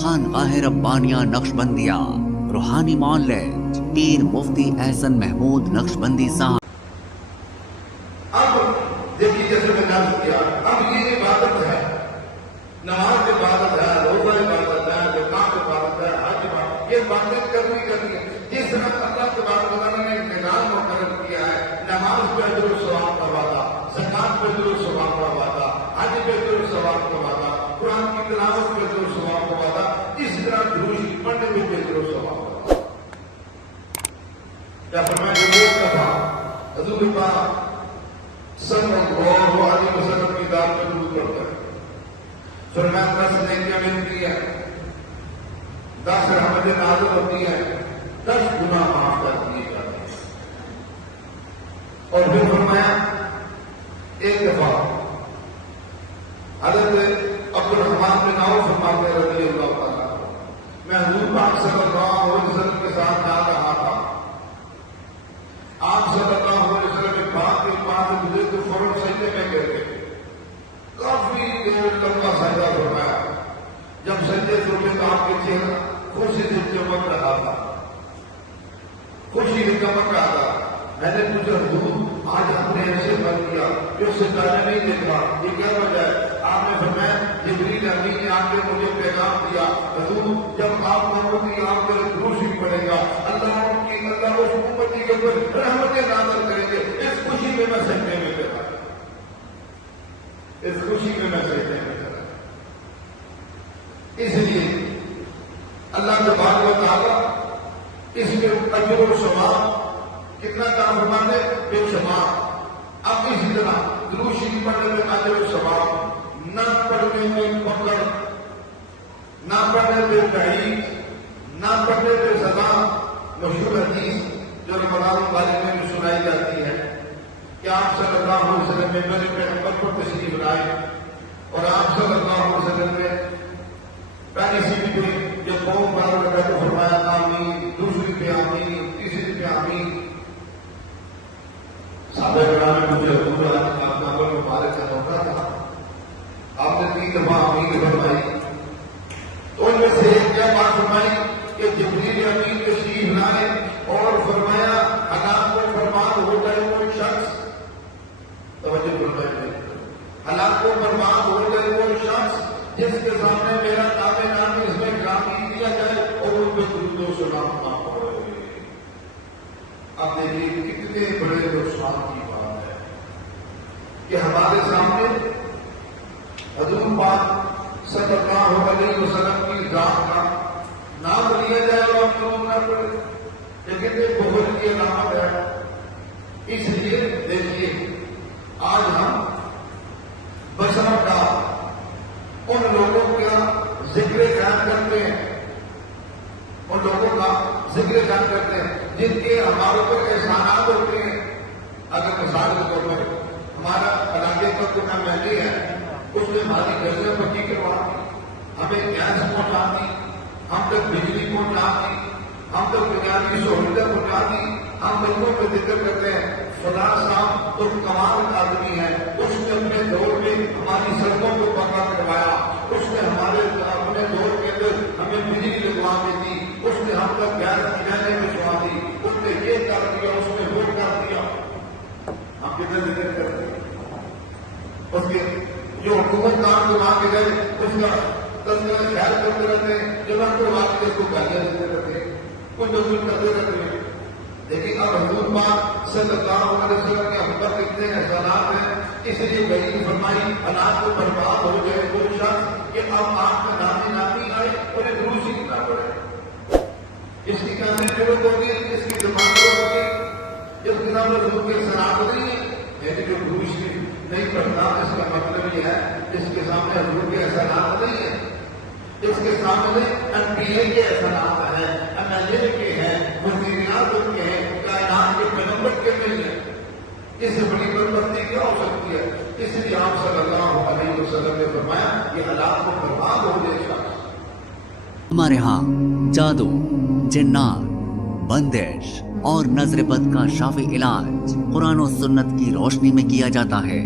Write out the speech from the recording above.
خانقاہ ربانیہ نقشبندیہ روحانی معالج پیر مفتی احسن محمود نقشبندی صاحب۔ اب دیکھیے جیسے میں نے کیا، اب یہ عبادت ہے، نماز عبادت ہے، روزہ عبادت ہے، زکات عبادت ہے، حج عبادت، یہ باتیں کرنی ہے۔ جس طرح اللہ تبارک و تعالیٰ نے انتظام مقرر کیا ہے، نماز پہ اجر و ثواب کا وعدہ، زکات پہ اجر و ثواب کا وعدہ، حج پہ اجر و ثواب کا وعدہ، قرآن کی تلاوت پہ اجر و ثواب کا وعدہ، اس طرح دروش پڑھنے پہ اجر و ثواب کا وعدہ۔ کیا فرمایا جو ایک دفعہ حضور پاک صلی اللہ علیہ وسلم کی ذات پہ درود پڑھتا ہے، فرمایا 10 نیکیاں ملتی ہیں، 10 رحمتیں نازل ہوتی ہیں، 10 گناہ معاف کر دیے جاتے ہیں۔ اور پھر فرمایا ایک دفعہ حضرت عبد الرحمن بن عوف فرماتے ہیں رضی اللہ تعالیٰ عنہ، میں حضور پاک صلی اللہ علیہ وسلم کے ساتھ جا رہا تھا، آپ صلی اللہ علیہ وسلم ایک بات کے پاس گزرے تو فوراً سجدے میں گر گئے، کافی دیر لمبا سجدہ فرمایا، جب سجدے سے اٹھے تو آپ کے چہرہ خوشی سے چمک رہا تھا، خوشی سے چمک رہا تھا۔ میں نے پوچھا حضور آج آپ نے ایسے بن کیا کہ اس سے پہلے نہیں دیکھا، یہ کیا وجہ ہے؟ آپ نے فرمایا جبریل امین نے آ کے مجھے پیغام دیا، حضور جب آپ محمدی آپ پر دروش بھی پڑے گا، اللہ اس امتی کے اوپر رحمتیں نازل کریں گے، اس خوشی میں میں سجدے میں چلا گیا، اس خوشی میں میں سجدے میں چلا گیا۔ اس لیے اللہ تبارک و تعالیٰ اس کے اجر و ثواب کتنا کام فرماتے بے شمار۔ اب اسی طرح درود شریف پڑھنے میں اجر و ثواب، نہ پڑھنے میں پکڑ، نہ پڑھنے پہ وعید، نہ پڑھنے پہ سزا۔ مشہور حدیث جو رمضان مبارک میں بھی سنائی جاتی ہے کہ آپ صلی اللہ علیہ وسلم ممبر پیغمبر پر تشریف لائے اور آپ صلی اللہ علیہ وسلم نے پہلی سیڑھی پہ جب قوم بڑا لگا تو فرمایا آمین، دوسری پہ آمین، تیسری پہ آمین۔ صحابہ کرام نے مجھے حضور آپ کا عمل مبارک کا موقع تھا، آپ نے 3 دفعہ آمین فرمائی، تو ان میں سے ایک کیا بات فرمائی کہ جبریل امین تشریف لائے اور فرمایا ہلاک کو برباد ہو گئے وہ شخص، توجہ فرمائیے، ہلاک کو برباد ہو گئے وہ شخص جس کے سامنے میرا نام نامی اس میں گرامی دیا جائے اور ان پہ درود و سلام پڑھے۔ اب دیکھیے کتنے بڑے نقصان کی بات ہے کہ ہمارے سامنے حضور پاک صلی اللہ علیہ وسلم کی ذات کا نام لیا جائے اور ہم نہ پڑے، لیکن یہ بغض کی علامت ہے۔ اس لیے دیکھیے آج ہم بشر کا ان لوگوں کا ذکر بیان کرتے ہیں، ان لوگوں کا ذکر بیان کرتے ہیں جن کے ہمارے پر احسانات ہوتے ہیں۔ اگر مثال کے طور پر ہمارا علاقے کا کوئی ایم ایل اے ہے، اس نے ہماری گھر پکی کروا دی، ہمیں گیس پہنچا دی، ہم تک بجلی پہنچا دی، ہم تک بنیادی سہولتیں پہنچا دی، ہم لوگوں کو ذکر کرتے ہیں فلاں صاحب تو کمال آدمی ہے، اس نے اپنے دور میں ہماری سڑکوں کو پکا کروایا، اس نے ہمارے اپنے دور کے اندر ہمیں بجلی لگوا کے دی، اس نے ہم تک گیس پہنچانے میں چھوا دی، اس نے یہ کر دیا، اس نے وہ کر دیا۔ ہم کتنے ذکر کرتے ہیں اس کے جو حکومت کام کروا کے گئے اس کا تذکرہ خیر کرتے رہتے ہیں، جب ہم کو واقعی اس کو گالیاں دیتے رہتے ہیں، کوئی نظر کرتے رہتے ہیں۔ لیکن اب حضور پاک صلی اللہ علیہ وسلم کے ہم پر اتنے احسانات ہیں، اس لیے بہت فرمائی حالات کو برباد ہو جائے وہ شخص کہ اب آپ کا نامی نامی آئے اور یہ دروش ہی نہ پڑے، اس کی کہنے ضرورت ہوگی، اس کی زبان ہوگی، جس کے نام حضور کے احسانات نہیں ہے، لیکن جو دروش نہیں پڑھتا اس کا مطلب یہ ہے جس کے سامنے حضور کے احسانات نہیں ہے، اس کے سامنے ایم پی اے کے احسانات ہیں، ایم ایل اے کے ہیں، وزیرات کے ہیں، کائنات کے پیغمبر کے نہیں ہیں، اس سے بڑی بربادی کیا ہو سکتی ہے؟ اس لیے آپ صلی اللہ علیہ وسلم نے فرمایا یہ حالات کو برباد ہو جائے گا۔ ہمارے ہاں جادو، جنات، بندش اور نظر بد کا شافی علاج قرآن و سنت کی روشنی میں کیا جاتا ہے۔